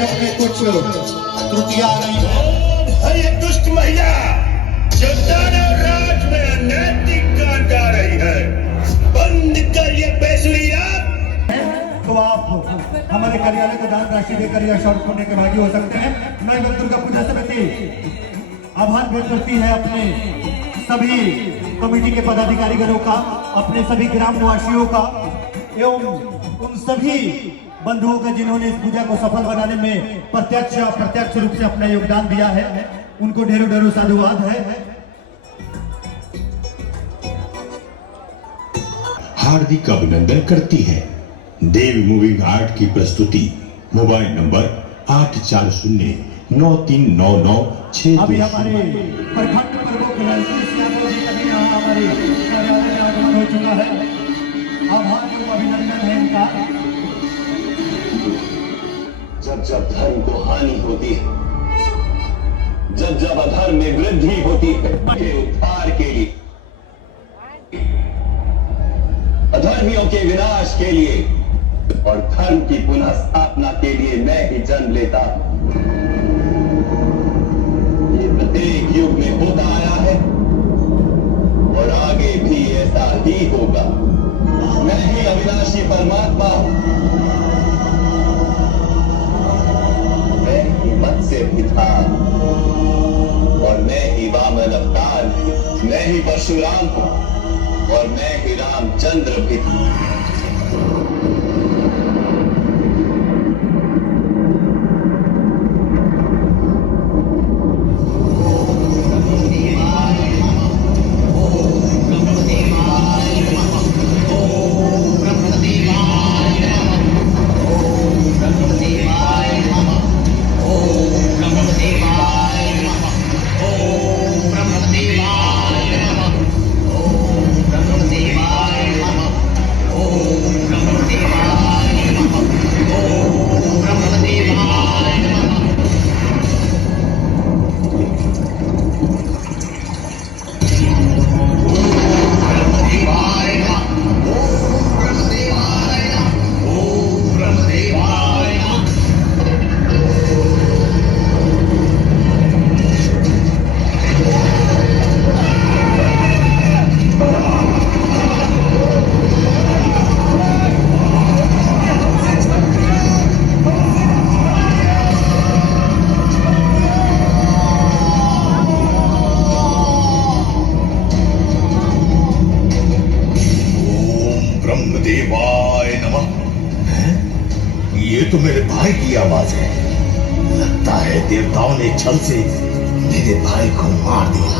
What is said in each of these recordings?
कार्यक्रम में कुछ त्रुटियां आ रही हैं। हर ये दुष्ट महिला जो दानव राज में अनैतिक काम कर रही है, बंद कर ये बेसुरी रात। तो आप हमारे कार्यालय को दान राशि देकर यह शौर्य पुण्य के भागी हो सकते हैं। मैं दुर्गा पूजा समिति आभार व्यक्त करती है अपने सभी कमेटी के पदाधिकारीगणों का, अपने सभी ग्राम निवासियों का एवं उन सभी बंधुओं का जिन्होंने इस पूजा को सफल बनाने में प्रत्यक्ष या अप्रत्यक्ष रूप से अपना योगदान दिया है। उनको ढेरों ढेरों साधुवाद है। हार्दिक अभिनंदन करती है देव मूविंग आर्ट की प्रस्तुति। Mobile number 84093996। अभी हमारे प्रखंड प्रमुख राजनीश यादव जी का भी यहाँ हमारे कार्यालय में आगमन हो चुका है। आभार एवं अभिनंदन है इनका। जब जब धर्म को हानि होती है, जब जब अधर्म में वृद्धि होती है, के उद्धार के लिए, अधर्मियों के विनाश के लिए और धर्म की पुनः स्थापना के लिए मैं ही जन्म लेता हूं। ये प्रत्येक युग में होता आया है और आगे भी ऐसा ही होगा। मैं ही अविनाशी परमात्मा हूं। मैं ही मत्स्य पिता और मैं ही वामन अवतार, मैं ही परशुराम हूं और मैं ही रामचंद्र भी। ब्रह्मदेवाय नमः। ये तो मेरे भाई की आवाज है। लगता है देवताओं ने छल से मेरे भाई को मार दिया।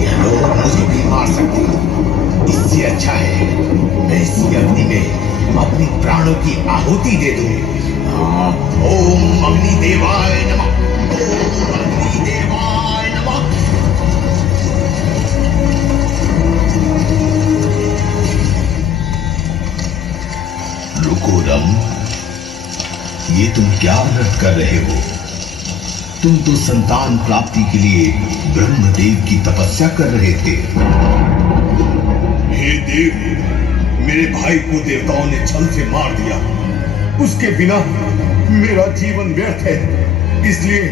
यह लोग मुझे भी मार सकते हैं। इससे अच्छा है मैं इसी अग्नि में अपनी प्राणों की आहुति दे दूं। ओम अग्निदेवाय नमः। ओम अग्निदेवाय नमः। रुको रम, ये तुम क्या व्रत कर रहे हो? तुम तो संतान प्राप्ति के लिए ब्रह्मदेव की तपस्या कर रहे थे। हे देव, मेरे भाई को देवताओं ने छल से मार दिया। उसके बिना मेरा जीवन व्यर्थ है, इसलिए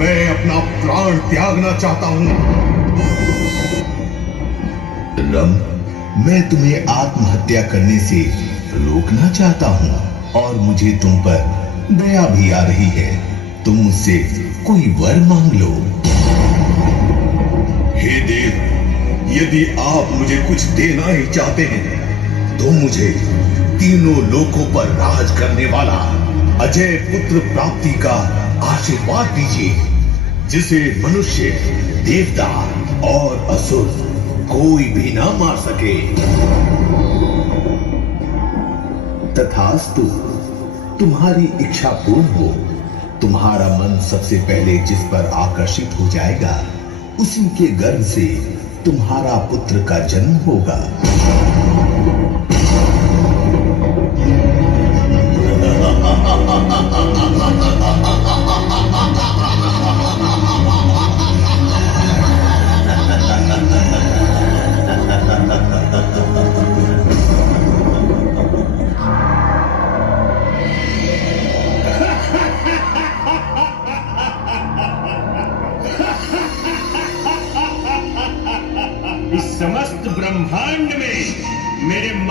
मैं अपना प्राण त्यागना चाहता हूं। रम, मैं तुम्हें आत्महत्या करने से रोकना चाहता हूं और मुझे तुम पर दया भी आ रही है। तुम मुझसे कोई वर मांग लो। हे देव, यदि आप मुझे कुछ देना ही चाहते हैं तो मुझे तीनों लोकों पर राज करने वाला अजय पुत्र प्राप्ति का आशीर्वाद दीजिए, जिसे मनुष्य, देवता और असुर कोई भी ना मार सके। तथास्तु, तुम्हारी इच्छा पूर्ण हो। तुम्हारा मन सबसे पहले जिस पर आकर्षित हो जाएगा उसी के गर्भ से तुम्हारा पुत्र का जन्म होगा।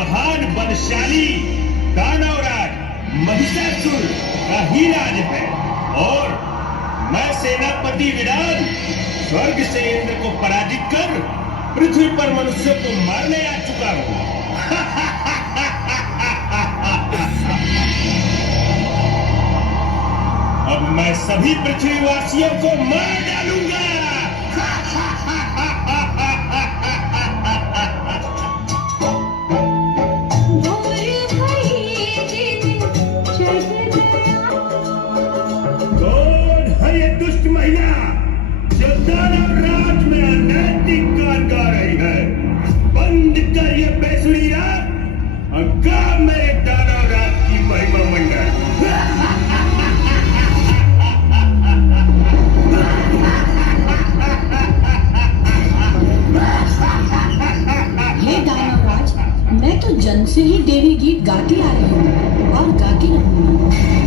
महान बलशाली दानवराज महिषासुर का ही राज है और मैं सेनापति विराट स्वर्ग से इंद्र को पराजित कर पृथ्वी पर मनुष्यों को मारने आ चुका हूँ। अब मैं सभी पृथ्वीवासियों को मार डालूंगा। कौन है ये दुष्ट महिला जो दानव राज में अनैतिक गान गा रही है? बंद कर ये बेसुरी रात और गा मेरे दानव राज की महिमा मंडल। हे दानवराज, मैं तो जन्म से ही देवी गीत गाती आ रही हूँ और गाती रहूंगी।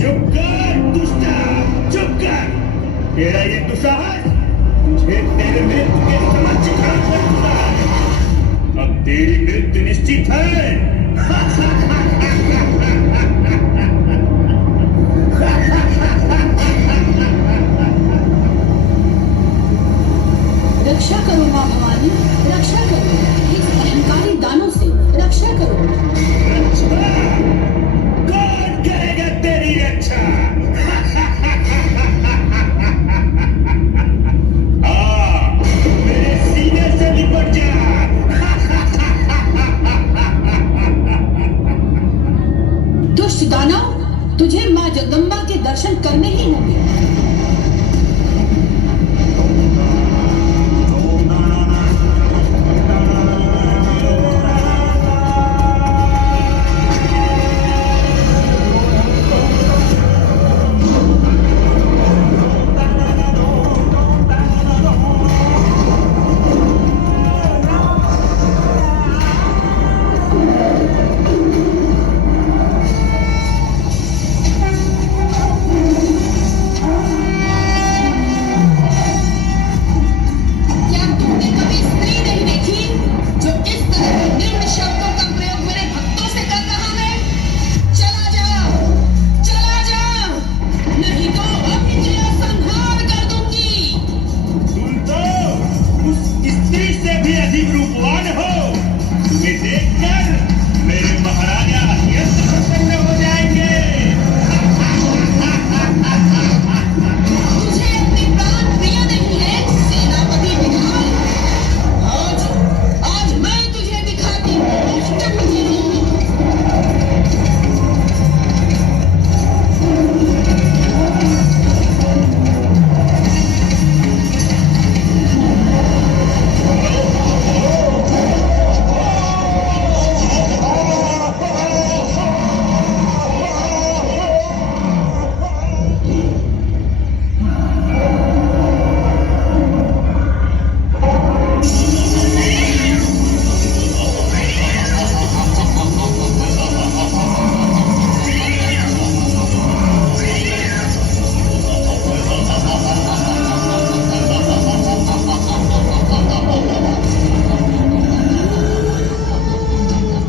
चुप कर दुष्टा, चुप कर। तेरा ये दुस्साहस तुझे तेरे मृत्यु के समक्ष खड़ा कर दूंगा। अब तेरी मृत्यु निश्चित है। रक्षा करो माँ भवानी, रक्षा करो, इस अहंकारी दानव से रक्षा करो। रक्षा? कौन करेगा तेरी रक्षा? मेरे सीने से लिपट जा। दुष्ट दानव, तुझे माँ जगदम्बा के दर्शन करने ही होंगे।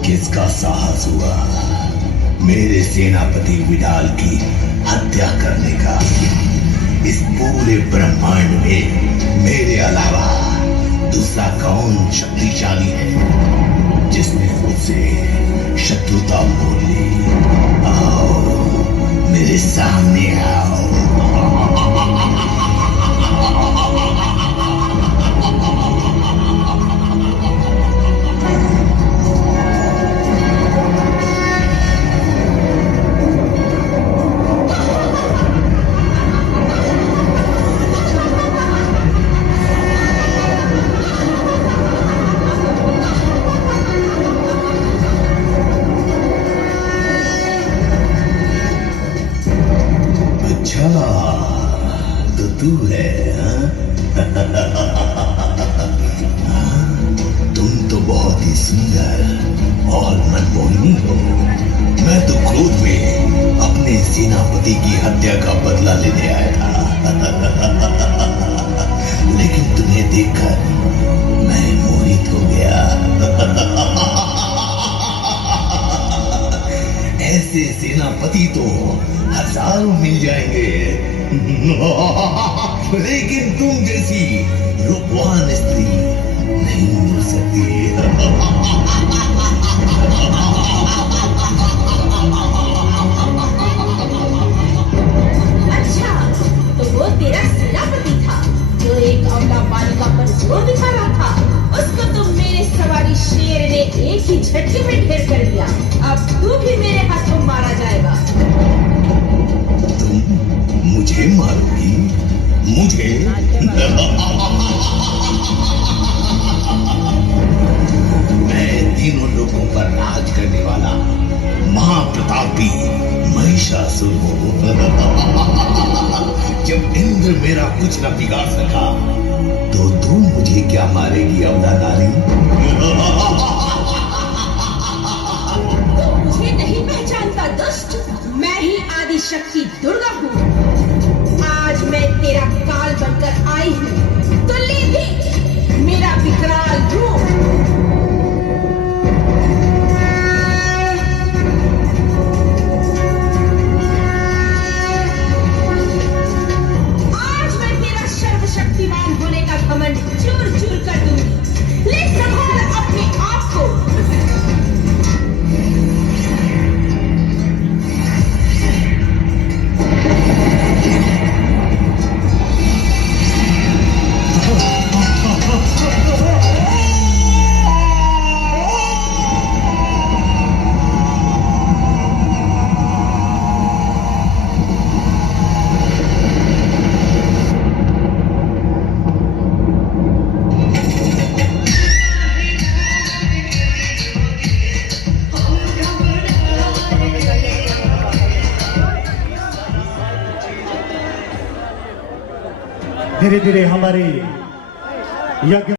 किसका साहस हुआ मेरे सेनापति विडाल की हत्या करने का? इस पूरे ब्रह्मांड में मेरे अलावा दूसरा कौन शक्तिशाली है जिसने मुझसे शत्रुता मोल ली? आओ मेरे सामने आओ। तो तू है हाँ? तुम तो बहुत ही सुंदर और मनमोहिनी हो। मैं तो क्रोध में अपने सेनापति की हत्या का बदला लेने आया था। लेकिन तुम्हें देखकर मैं मोहित हो गया। सेनापति तो हजारों मिल जाएंगे लेकिन तुम जैसी रूपवान स्त्री नहीं मिल सकती। अच्छा, तो वो तेरा सेनापति था जो एक अबला बालिका पर जोर दिखा रहा था। उसको तो मेरे सवारी शेर ने एक ही झटके में ढेर कर दिया। अब तू भी मेरे हाथों मारा जाएगा। तुम मुझे मारोगी? मुझे? मैं तीनों लोगों पर राज करने वाला महाप्रतापी महिषासुर हूँ। जब इंद्र मेरा कुछ न बिगाड़ सका तो तू मुझे क्या मारेगी अबला नारी? तू मुझे नहीं पहचानता दुष्ट। मैं ही आदि शक्ति दुर्गा हूँ। आज मैं तेरा काल बनकर आई हूँ, तो ले देख मेरा विकराल रूप। आज मैं तेरा सर्वशक्तिमान होने का घमंड चूर चूर कर दूंगी। ले संभाल अपने आप को। धीरे धीरे हमारे यज्ञ